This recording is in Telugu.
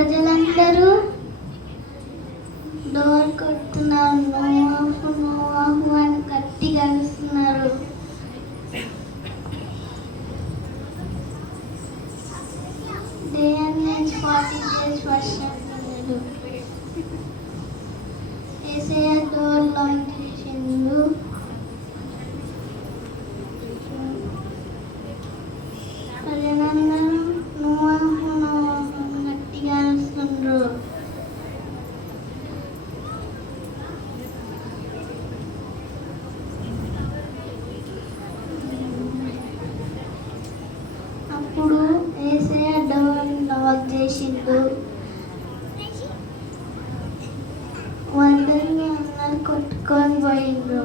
ప్రజలందరూ డోర్ కొడుతున్నారు. నోవాహు నోవాహు అని గట్టిగా అరుస్తున్నారు. 40 days వర్షం పడలేదు. యేసయ్య డోర్ లాక్ చేసిండు. ప్రజలందరూ నోవాహు నోవాహు గట్టిగా అరుస్తుండ్రు. అప్పుడు యేసయ్య డోర్ లాక్ చేసిండు. అందరూ కొట్టుకొని పోయిండ్రు.